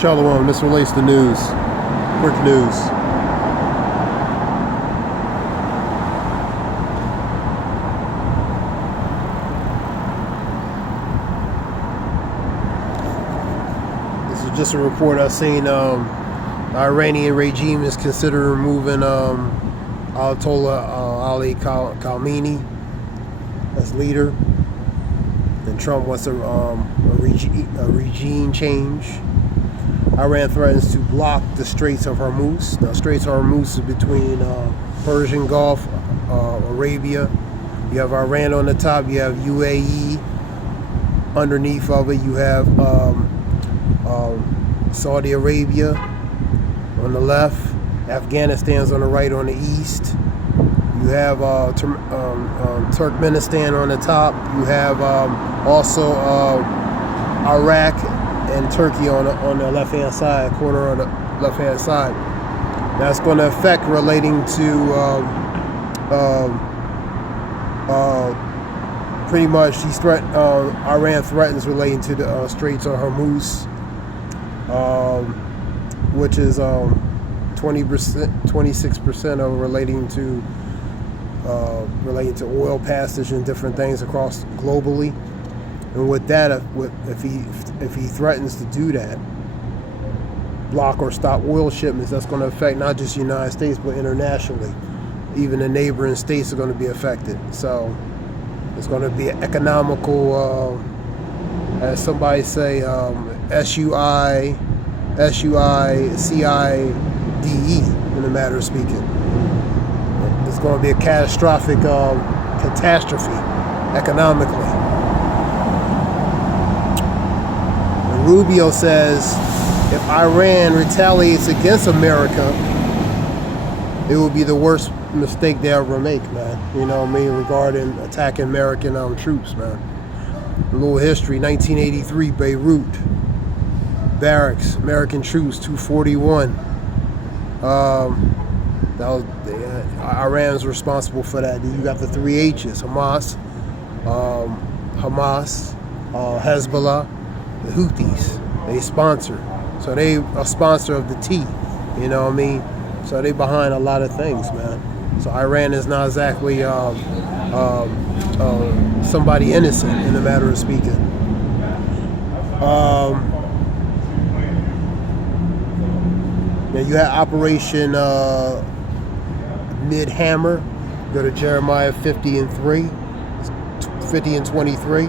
Shalom, this relates to news. Quick news. This is just a report I've seen. The Iranian regime is considering removing Ayatollah Ali Khamenei as leader. And Trump wants a regime change. Iran threatens to block the Straits of Hormuz. Now, Straits of Hormuz is between Persian Gulf, Arabia. You have Iran on the top. You have UAE underneath of it. You have Saudi Arabia on the left. Afghanistan's on the right, on the east. You have Turkmenistan on the top. You have also Iraq and Turkey on the left-hand side, corner on the left-hand side. That's going to affect relating to pretty much Iran threatens relating to the Straits of Hormuz, which is 26% of relating to oil passage and different things across globally. And with that, if he threatens to do that, block or stop oil shipments, that's going to affect not just the United States but internationally. Even the neighboring states are going to be affected. So it's going to be an economical, as somebody say, SUICIDE in a matter of speaking. It's going to be a catastrophic catastrophe economically. Rubio says if Iran retaliates against America, it will be the worst mistake they ever make, man. You know what I mean? Regarding attacking American troops, man. A little history, 1983, Beirut. Barracks, American troops, 241. Iran's responsible for that. You got the three H's, Hamas, Hezbollah, the Houthis. They sponsor. So they a sponsor of the T, you know what I mean? So they behind a lot of things, man. So Iran is not exactly somebody innocent in a matter of speaking. Now you had Operation Mid-Hammer. Go to Jeremiah 50 and 23.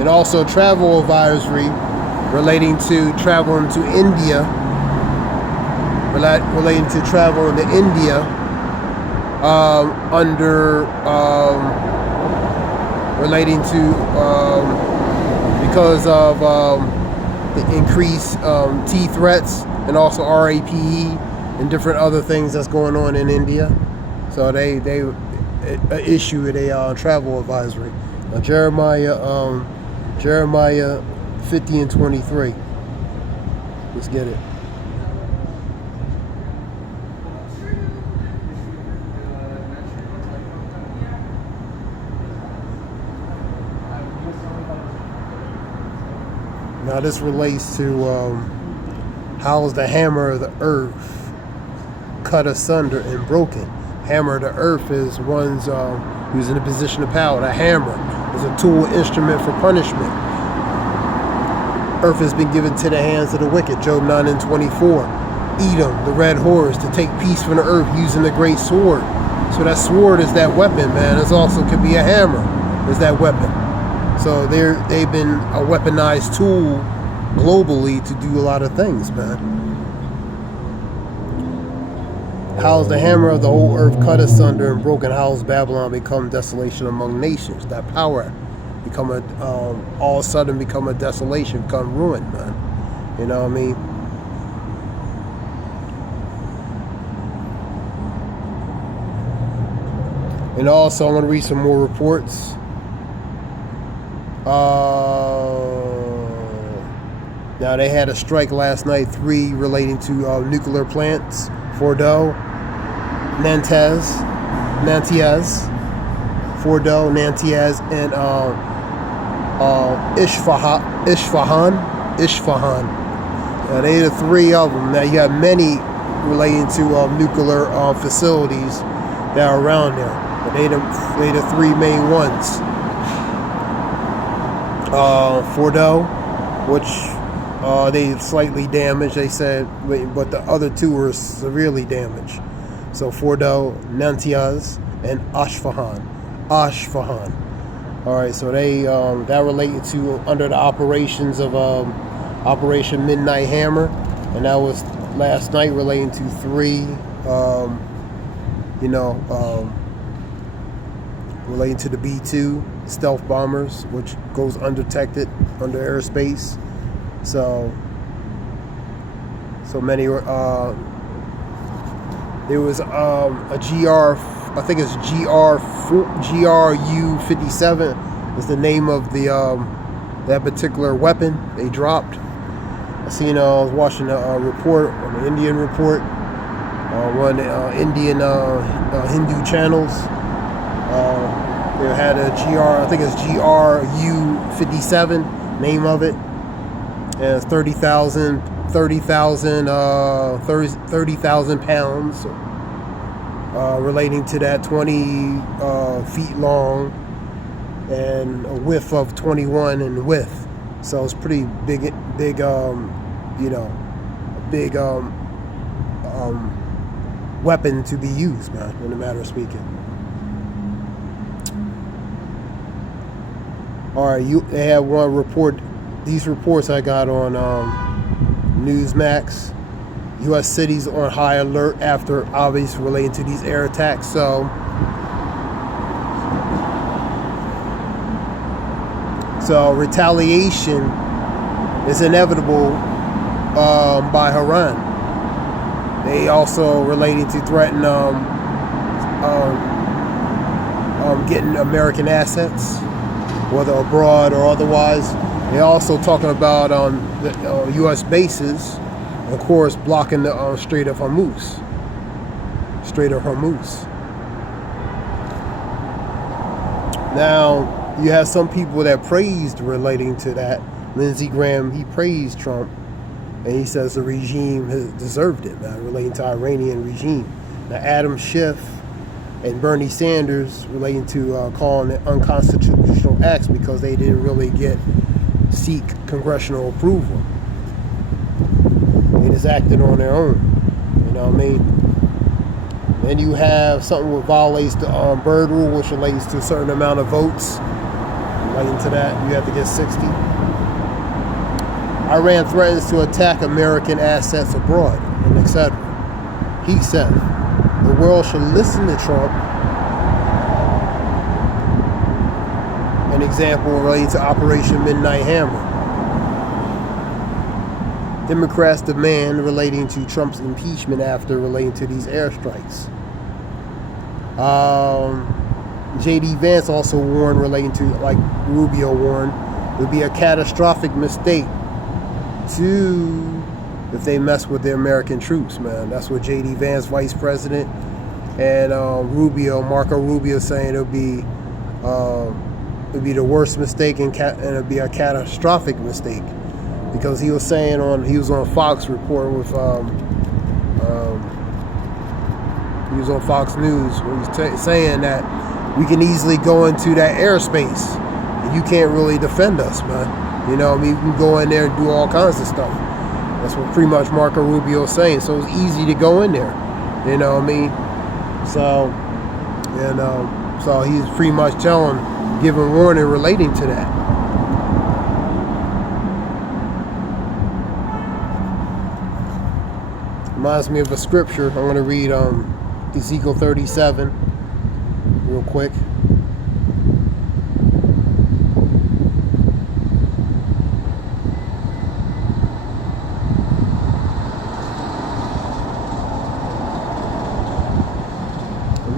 And also travel advisory relating to traveling to India. Relating to travel into India relating to because of the increased T threats and also RAPE and different other things that's going on in India. So they issued a travel advisory. Now, Jeremiah 50 and 23. Let's get it. Now this relates to how is the hammer of the earth cut asunder and broken. Hammer of the earth is one's who's in a position of power. The hammer is a tool, instrument for punishment. Earth has been given to the hands of the wicked. Job 9 and 24. Edom, the red horse, to take peace from the earth using the great sword. So that sword is that weapon, man. It also could be a hammer. Is that weapon. So they've been a weaponized tool globally to do a lot of things, man. How's the hammer of the whole earth cut asunder and broken? How's Babylon become desolation among nations? That power become all of a sudden become a desolation, become ruin, man. You know what I mean? And also, I'm going to read some more reports. Now, they had a strike last night, 3 relating to nuclear plants, Fordo, Nantes, Fordo, Nantes, and Isfahan. They are the three of them. Now you have many relating to nuclear facilities that are around there, but they the three main ones. Fordo, which they slightly damaged, they said, but the other two were severely damaged. So Fordo, Nantiaz, and Ashfahan. All right, so they that related to under the operations of Operation Midnight Hammer, and that was last night relating to three, relating to the B-2 stealth bombers, which goes undetected under airspace. So many. There was a GR, I think it's GRU-57 is the name of the that particular weapon they dropped. I was watching a report on the Indian report, one of the Indian Hindu channels. They had a I think it's GRU-57, name of it, and it's 30,000 pounds, relating to that, 20 feet long and a width of 21 in width. So it's pretty big, weapon to be used, man, in a matter of speaking. All right, they have one report. These reports I got on Newsmax. U.S. cities on high alert after obvious relating to these air attacks. So retaliation is inevitable by Iran. They also relating to threaten getting American assets, whether abroad or otherwise. They're also talking about the U.S. bases, of course, blocking the Strait of Hormuz. Now, you have some people that praised relating to that. Lindsey Graham, he praised Trump, and he says the regime has deserved it, man, relating to Iranian regime. Now, Adam Schiff and Bernie Sanders relating to calling it unconstitutional acts because they didn't really seek congressional approval. They just acted on their own. You know what I mean? Then you have something that violates the bird rule, which relates to a certain amount of votes. Relating to that, you have to get 60. Iran threatens to attack American assets abroad, and etc. He said, the world should listen to Trump. An example relating to Operation Midnight Hammer. Democrats demand relating to Trump's impeachment after relating to these airstrikes. J.D. Vance also warned relating to, like Rubio warned, it would be a catastrophic mistake if they mess with the American troops, man. That's what J.D. Vance, vice president, and Marco Rubio, saying it'll be the worst mistake and it'll be a catastrophic mistake, because he was saying he was on Fox report with he was on Fox News where he's saying that we can easily go into that airspace and you can't really defend us, man. You know what I mean? We can go in there and do all kinds of stuff. That's what pretty much Marco Rubio is saying. So it's easy to go in there. You know what I mean? So he's pretty much giving warning relating to that. Reminds me of a scripture. I'm going to read Ezekiel 37 real quick.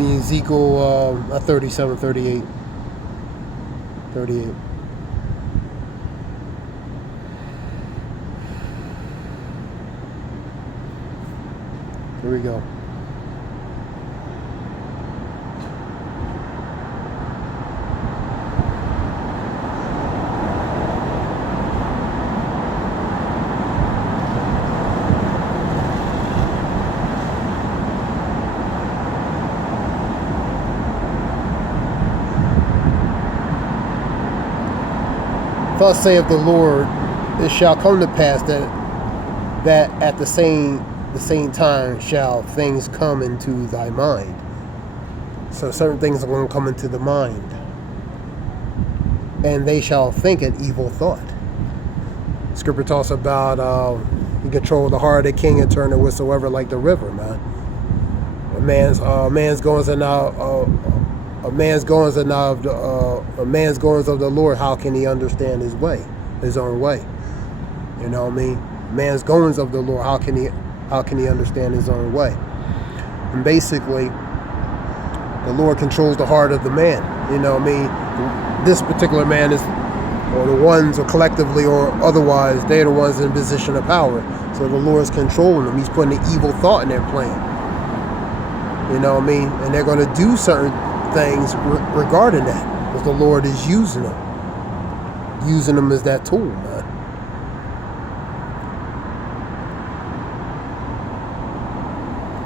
Ezekiel 37, 38. 38. Here we go. Thus saith the Lord, it shall come to pass that at the same time shall things come into thy mind. So certain things are going to come into the mind. And they shall think an evil thought. Scripture talks about you control the heart of the king and turn it whatsoever like the river, man. A man's goings of the Lord, how can he understand his way, his own way? You know what I mean? Man's goings of the Lord, how can he understand his own way? And basically, the Lord controls the heart of the man. You know what I mean? This particular man is, or the ones, or collectively or otherwise, they're the ones in a position of power. So the Lord's controlling them. He's putting an evil thought in their plan. You know what I mean? And they're going to do certain things regarding that, because the Lord is using them as that tool, man.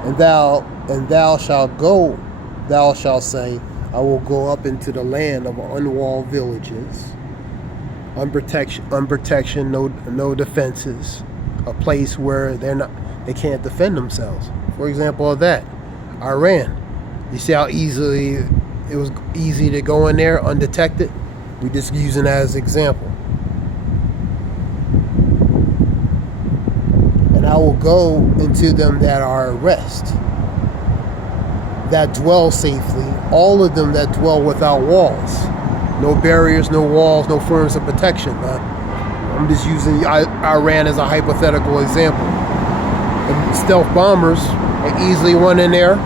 And thou shalt say, I will go up into the land of unwalled villages, unprotection, no defenses, a place where they can't defend themselves. For example of that, Iran. You see how it was easy to go in there undetected? We just using that as an example. And I will go into them that are at rest, that dwell safely, all of them that dwell without walls. No barriers, no walls, no forms of protection, man. I'm just using Iran as a hypothetical example. And stealth bombers easily went in there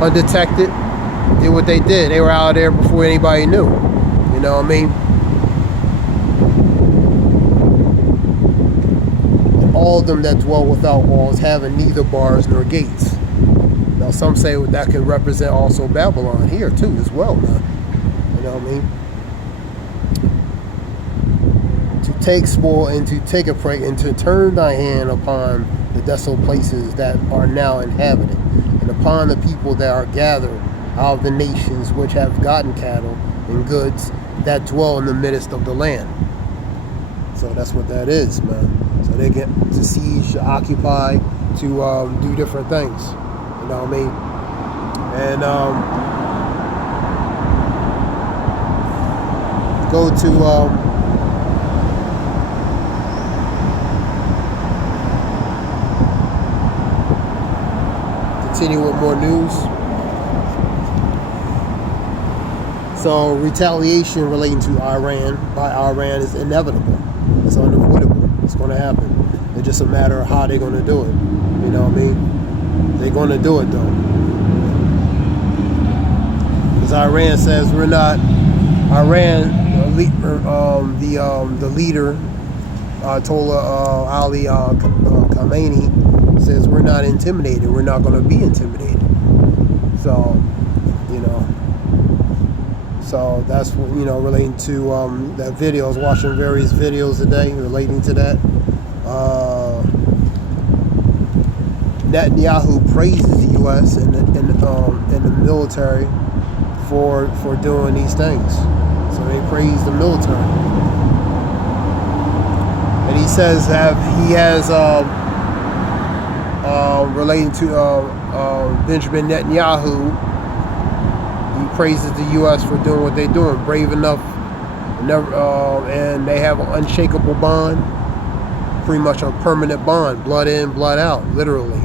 undetected, did what they did. They were out there before anybody knew. You know what I mean? And all of them that dwell without walls, having neither bars nor gates. Now some say that can represent also Babylon here too as well, man. You know what I mean? To take spoil and to take a prey and to turn thy hand upon the desolate places that are now inhabited, and upon the people that are gathered out of the nations which have gotten cattle and goods that dwell in the midst of the land. So that's what that is, man. So they get to siege, to occupy, to do different things. You know what I mean? And go to continue with more news. So retaliation relating to Iran by Iran is inevitable. It's unavoidable. It's going to happen. It's just a matter of how they're going to do it. You know what I mean? They're going to do it though. Because Iran says we're not. Iran, the leader, Ayatollah Ali Khamenei, says we're not intimidated. We're not going to be intimidated. So, you know. So that's what, you know, relating to that video. I was watching various videos today relating to that. Netanyahu praises the U.S. and the military for doing these things. So they praise the military, and he says he has relating to Benjamin Netanyahu. He praises the U.S. for doing what they're doing, brave enough, and they have an unshakable bond, pretty much a permanent bond, blood in, blood out, literally.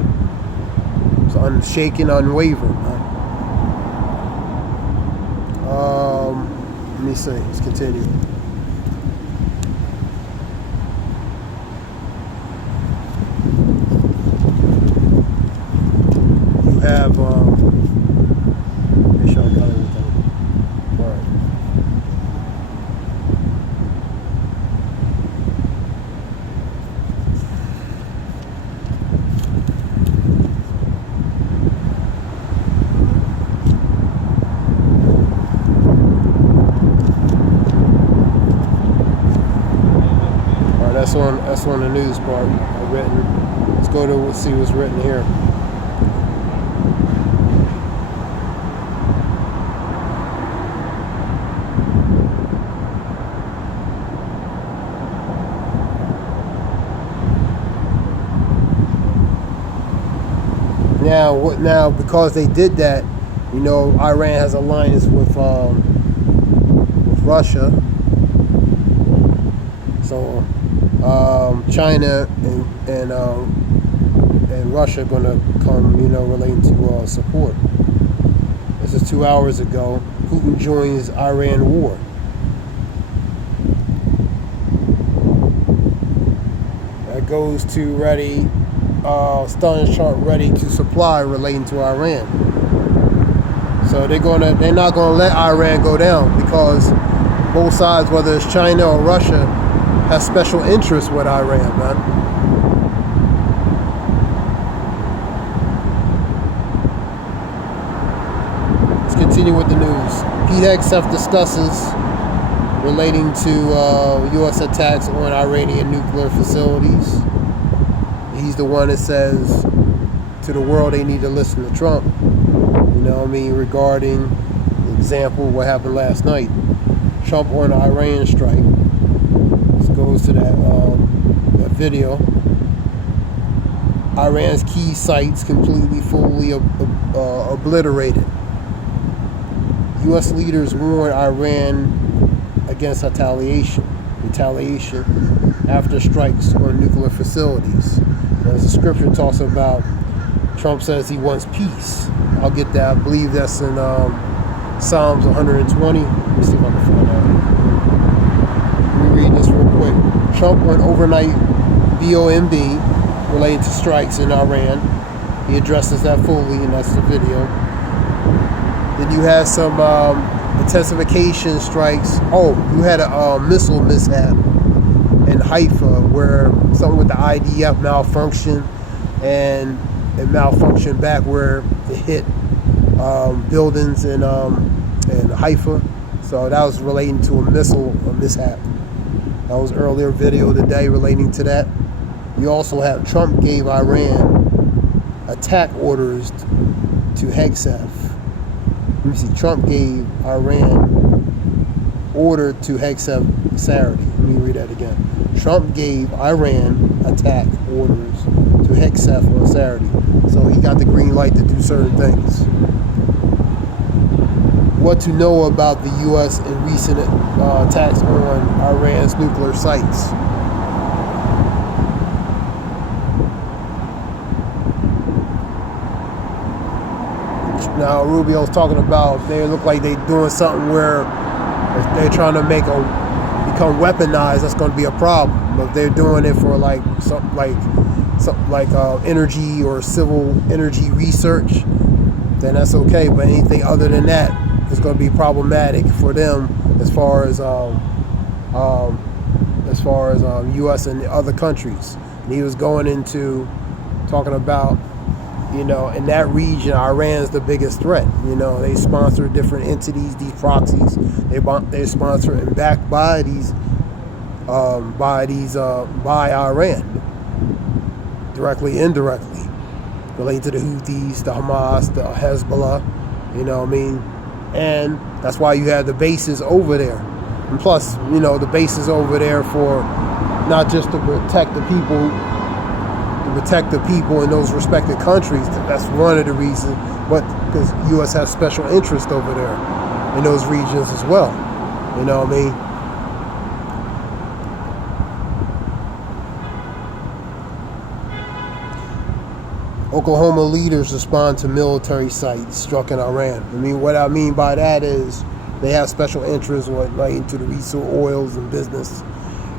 It's unshaken, unwavering. Let me see. Let's continue. You have. Make sure I got everything. All right. That's on the news part. Written. Let's go to see what's written here. Now because they did that, you know, Iran has alliance with Russia. So China and Russia are gonna come, you know, relating to support. This is 2 hours ago. Putin joins Iran war. That goes to ready. Stun chart ready to supply relating to Iran. So they're not gonna let Iran go down because both sides, whether it's China or Russia, has special interests with Iran, man. Let's continue with the news. Pete Hegseth discusses relating to U.S. attacks on Iranian nuclear facilities. He's the one that says to the world they need to listen to Trump. You know what I mean? Regarding, example, what happened last night. Trump on the Iran strike. This goes to that video. Iran's key sites completely, fully obliterated. U.S. leaders warn Iran against retaliation after strikes on nuclear facilities. As the scripture talks about, Trump says he wants peace. I'll get that. I believe that's in Psalms 120. Let me see if I can find that. Let me read this real quick. Trump went overnight BOMB related to strikes in Iran. He addresses that fully, and that's the video. Then you had some intensification strikes. Oh, you had a missile mishap in Haifa where something with the IDF malfunctioned, and it malfunctioned back where it hit buildings in Haifa. So that was relating to a mishap. That was earlier video today relating to that. You also have Trump gave Iran attack orders to Hegseth. Let me see. Trump gave Iran order to Hegseth Saturday. Let me read that again. Trump gave Iran attack orders to Hegseth on Saturday. So he got the green light to do certain things. What to know about the U.S. and recent attacks on Iran's nuclear sites. Now, Rubio's talking about they look like they're doing something where if they're trying to become weaponized, that's going to be a problem. But if they're doing it for like something like energy or civil energy research, then that's okay. But anything other than that is going to be problematic for them as far as U.S. and other countries. And he was going into talking about, you know, in that region, Iran's the biggest threat. You know, they sponsor different entities, these proxies. They sponsor and backed by Iran, directly, indirectly, relating to the Houthis, the Hamas, the Hezbollah. You know what I mean? And that's why you have the bases over there. And plus, you know, the bases over there for not just to protect the people in those respective countries. That's one of the reasons, but because U.S. has special interest over there in those regions as well. You know what I mean? Oklahoma leaders respond to military sites struck in Iran. I mean, what I mean by that is they have special interests relating to the resource oils and business,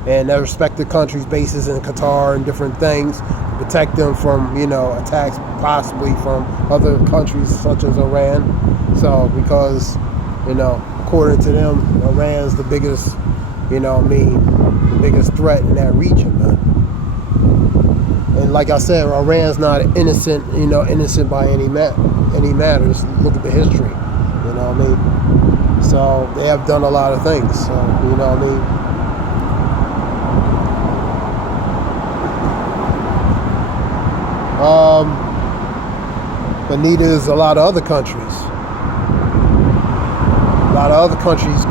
and their respective countries' bases in Qatar and different things to protect them from, you know, attacks possibly from other countries such as Iran. So because, you know, according to them, Iran's the biggest, you know what I mean, the biggest threat in that region, man. And like I said, Iran's not innocent by any matters. Look at the history, you know what I mean? So they have done a lot of things, so, you know what I mean? But neither is a lot of other countries. A lot of other countries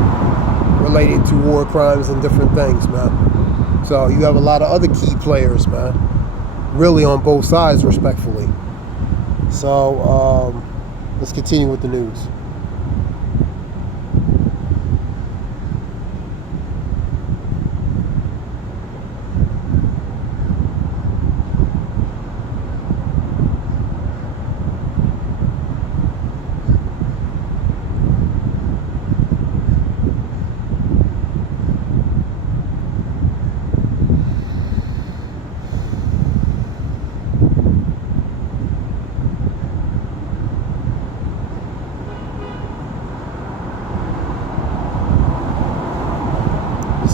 related to war crimes and different things, man. So you have a lot of other key players, man. Really on both sides, respectfully. So let's continue with the news.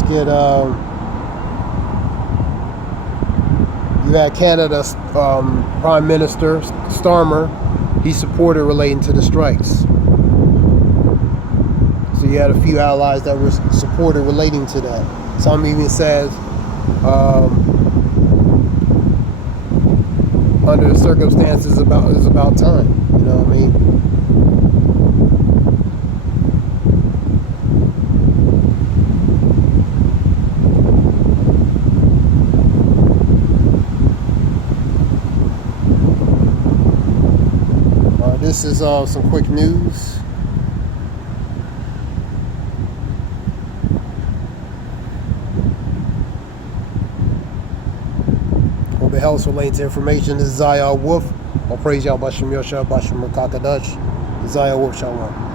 Get you had Canada's Prime Minister Starmer. He supported relating to the strikes. So you had a few allies that were supported relating to that. Some even says under the circumstances it's about time. You know what I mean? This is some quick news. Hope it helps relating to information. This is Zayah Wolf. I'll praise y'all Bashim Yosha, Bashim Rakakadash. Zayah Wolf Shalom.